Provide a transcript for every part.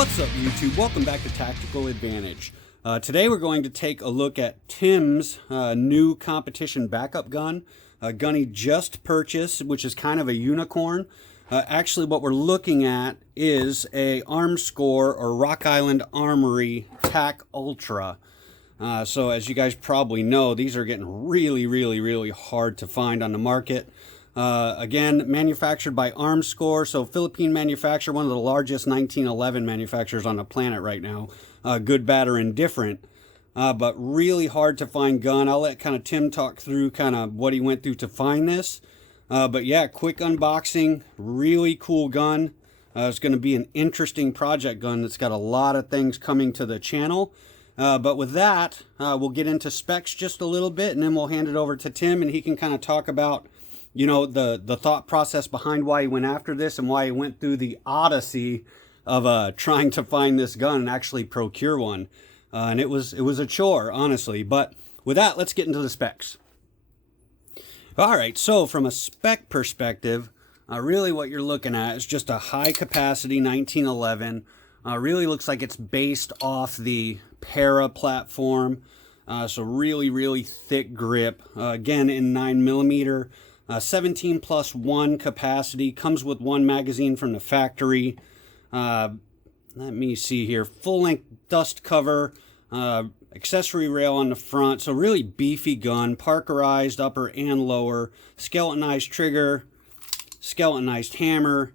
What's up, YouTube? Welcome back to Tactical Advantage. Today we're going to take a look at Tim's new competition backup gun, a gun he just purchased, which is kind of a unicorn. Actually, what we're looking at is a Armscore or Rock Island Armory Tac Ultra. So as you guys probably know, these are getting really hard to find on the market. Again, manufactured by Armscore, so Philippine manufacturer, one of the largest 1911 manufacturers on the planet right now. Good, bad, or indifferent, but really hard to find gun. I'll let kind of Tim talk through kind of what he went through to find this. But yeah, quick unboxing, really cool gun. It's going to be an interesting project gun that's got a lot of things coming to the channel. But with that, we'll get into specs just a little bit, and then we'll hand it over to Tim, and he can kind of talk about, you know, the thought process behind why he went after this and why he went through the odyssey of trying to find this gun and actually procure one. And it was a chore, honestly. But with that, let's get into the specs. All right, so from a spec perspective, really what you're looking at is just a high capacity 1911. Really looks like it's based off the Para platform. So really thick grip. Again, in 9mm. 17+1 capacity, comes with one magazine from the factory. Let me see here, full length dust cover, accessory rail on the front, so really beefy gun, parkerized upper and lower, skeletonized trigger, skeletonized hammer,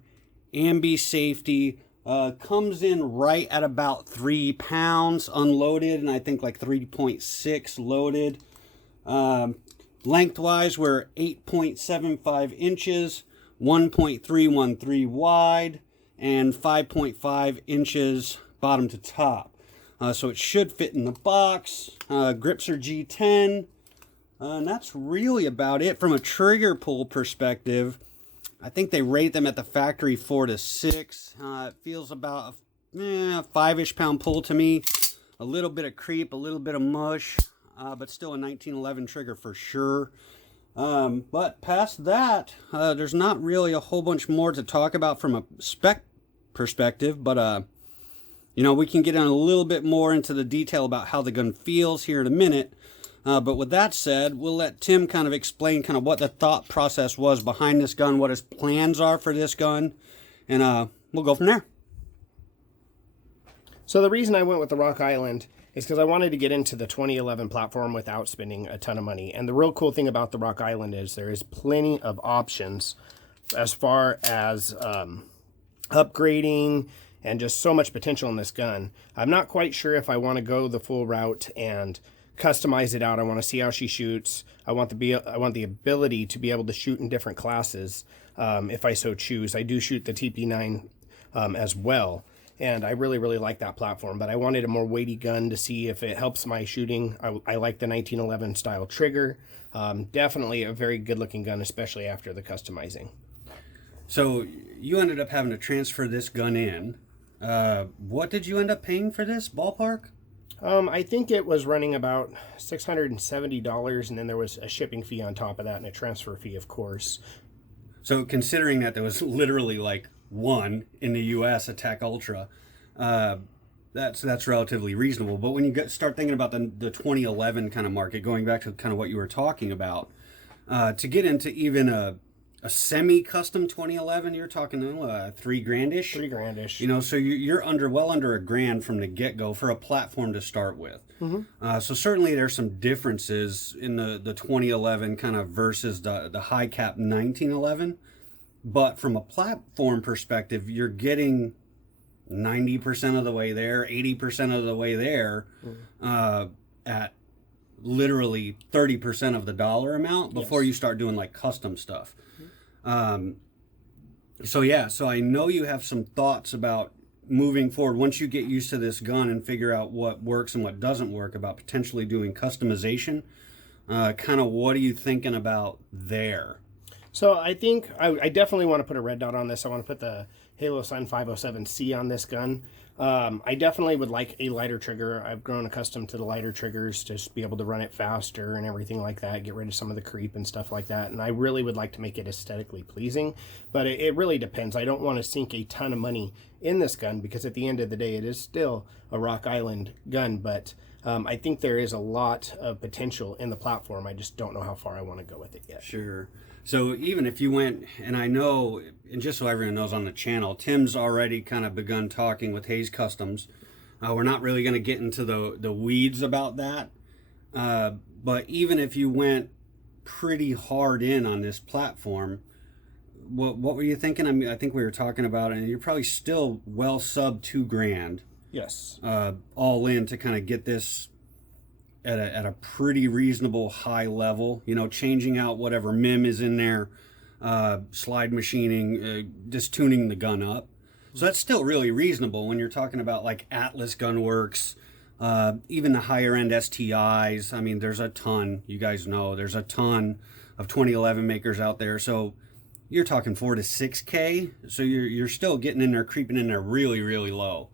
ambi safety, comes in right at about 3 pounds unloaded, and I think like 3.6 loaded. Lengthwise, we're 8.75 inches, 1.313 wide, and 5.5 inches bottom to top. So it should fit in the box. Grips are G10. And that's really about it. From a trigger pull perspective, I think they rate them at the factory 4 to 6. It feels about a 5-ish pound pull to me. A little bit of creep, a little bit of mush. But still a 1911 trigger for sure. But past that, there's not really a whole bunch more to talk about from a spec perspective. But, you know, we can get in a little bit more into the detail about how the gun feels here in a minute. But with that said, we'll let Tim kind of explain kind of what the thought process was behind this gun, what his plans are for this gun. And we'll go from there. So the reason I went with the Rock Island is because I wanted to get into the 2011 platform without spending a ton of money. And the real cool thing about the Rock Island is there is plenty of options as far as upgrading and just so much potential in this gun. I'm not quite sure if I want to go the full route and customize it out. I want to see how she shoots. I want the ability to be able to shoot in different classes if I so choose. I do shoot the TP9 as well. And I really like that platform, but I wanted a more weighty gun to see if it helps my shooting. I like the 1911 style trigger. Definitely a very good looking gun, especially after the customizing. So you ended up having to transfer this gun in. What did you end up paying for this, ballpark? I think it was running about $670, and then there was a shipping fee on top of that and a transfer fee, of course. So considering that there was literally like one in the US, a Tac Ultra, that's relatively reasonable. But when you start thinking about the 2011 kind of market, going back to kind of what you were talking about, to get into even a semi-custom 2011, you're talking $3 grand-ish. $3 grand-ish. You know, so you're well under $1,000 from the get-go for a platform to start with. Mm-hmm. So certainly there's some differences in the 2011 kind of versus the high cap 1911. But from a platform perspective, you're getting 90% of the way there, 80% of the way there, at literally 30% of the dollar amount before you start doing like custom stuff. So I know you have some thoughts about moving forward once you get used to this gun and figure out what works and what doesn't work about potentially doing customization. Kind of what are you thinking about there? So I think I definitely want to put a red dot on this. I want to put the Halo Sun 507C on this gun. I definitely would like a lighter trigger. I've grown accustomed to the lighter triggers to just be able to run it faster and everything like that, get rid of some of the creep and stuff like that. And I really would like to make it aesthetically pleasing, but it really depends. I don't want to sink a ton of money in this gun because at the end of the day, it is still a Rock Island gun, but I think there is a lot of potential in the platform. I just don't know how far I want to go with it yet. Sure. So even if you went, and I know, and just so everyone knows on the channel, Tim's already kind of begun talking with Hayes Customs. We're not really going to get into the weeds about that. But even if you went pretty hard in on this platform, what were you thinking? I mean, I think we were talking about it, and you're probably still well sub $2,000. Yes. All in to kind of get this at a pretty reasonable high level, you know, changing out whatever MIM is in there, slide machining, just tuning the gun up. So that's still really reasonable when you're talking about like Atlas Gunworks, even the higher end STIs. I mean, there's a ton, you guys know, there's a ton of 2011 makers out there. So you're talking 4 to 6K. So you're still getting in there, creeping in there really, really low.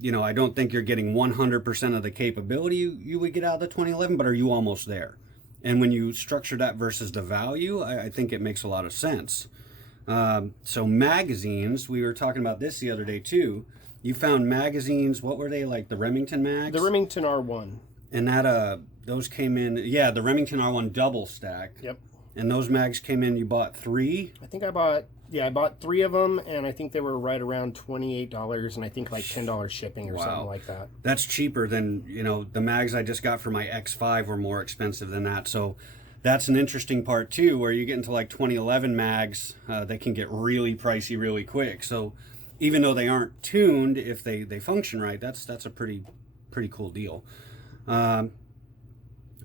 You know, I don't think you're getting 100% of the capability you would get out of the 2011, but are you almost there? And when you structure that versus the value, I think it makes a lot of sense. So magazines, we were talking about this the other day too. You found magazines, what were they, like the Remington mags? The Remington R1. And that, those came in, yeah, the Remington R1 double stack. Yep. And those mags came in, you bought 3? I think I bought 3 of them, and I think they were right around $28, and I think like $10 shipping or something like that. That's cheaper than, you know, the mags I just got for my X5 were more expensive than that. So that's an interesting part too, where you get into like 2011 mags, they can get really pricey really quick. So even though they aren't tuned, if they function right, that's a pretty cool deal.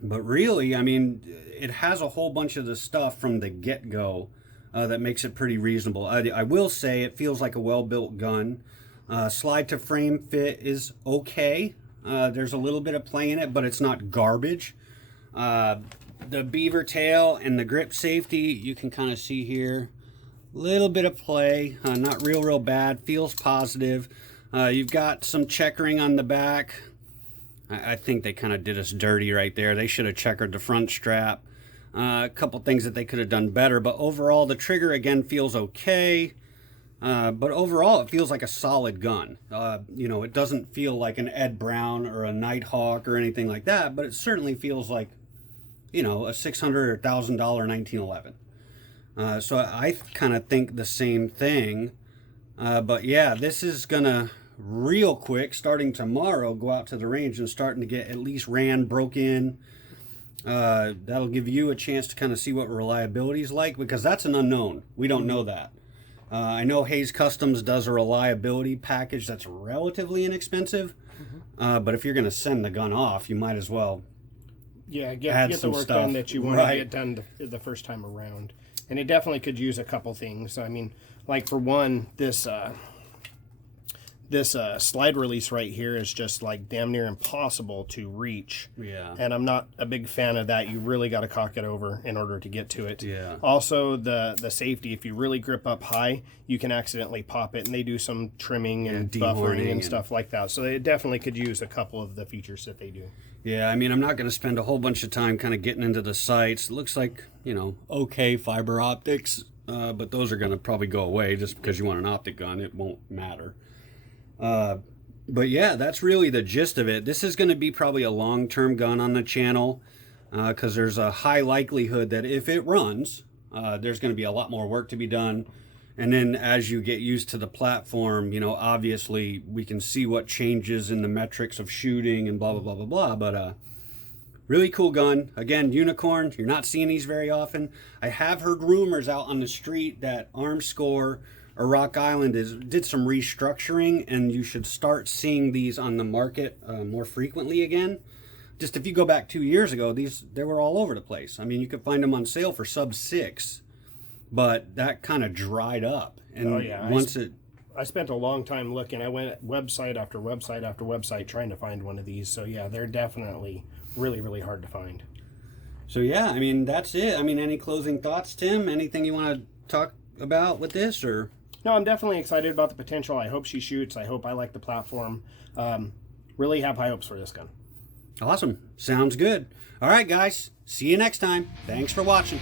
But really, I mean, it has a whole bunch of the stuff from the get-go that makes it pretty reasonable. I will say it feels like a well-built gun. Slide to frame fit is okay. There's a little bit of play in it, but it's not garbage. The beaver tail and the grip safety, you can kind of see here. Little bit of play, not real bad, feels positive. You've got some checkering on the back. I think they kind of did us dirty right there. They should have checkered the front strap. A couple things that they could have done better, but overall the trigger again feels okay. But overall it feels like a solid gun. You know, it doesn't feel like an Ed Brown or a Nighthawk or anything like that, but it certainly feels like, you know, a $600 or $1,000 1911. So I kind of think the same thing. But yeah, this is gonna real quick, starting tomorrow, go out to the range and starting to get at least ran, broke in. That'll give you a chance to kind of see what reliability is like, because that's an unknown. We don't know that. I know Hayes Customs does a reliability package that's relatively inexpensive, but if you're going to send the gun off, you might as well get the work stuff done that you want to get done the first time around. And it definitely could use a couple things. I mean, like for one, this slide release right here is just like damn near impossible to reach. Yeah. And I'm not a big fan of that. You really got to cock it over in order to get to it. Yeah. Also, the safety, if you really grip up high, you can accidentally pop it, and they do some trimming and buffering and stuff like that. So it definitely could use a couple of the features that they do. Yeah, I mean, I'm not going to spend a whole bunch of time kind of getting into the sights. It looks like, you know, okay fiber optics, but those are going to probably go away just because you want an optic gun. It won't matter. But yeah, that's really the gist of it. This is going to be probably a long-term gun on the channel, because there's a high likelihood that if it runs, there's going to be a lot more work to be done. And then as you get used to the platform, you know, obviously we can see what changes in the metrics of shooting and blah, blah, blah, blah, blah. But really cool gun. Again, unicorn. You're not seeing these very often. I have heard rumors out on the street that ArmScore or Rock Island did some restructuring, and you should start seeing these on the market more frequently again. Just if you go back 2 years ago, they were all over the place. I mean, you could find them on sale for sub $6, but that kind of dried up. And I spent a long time looking. I went website after website after website trying to find one of these. So yeah, they're definitely really, really hard to find. So yeah, I mean, that's it. I mean, any closing thoughts, Tim? Anything you want to talk about with this, or? No, I'm definitely excited about the potential. I hope she shoots. I hope I like the platform. Really have high hopes for this gun. Awesome. Sounds good. All right, guys. See you next time. Thanks for watching.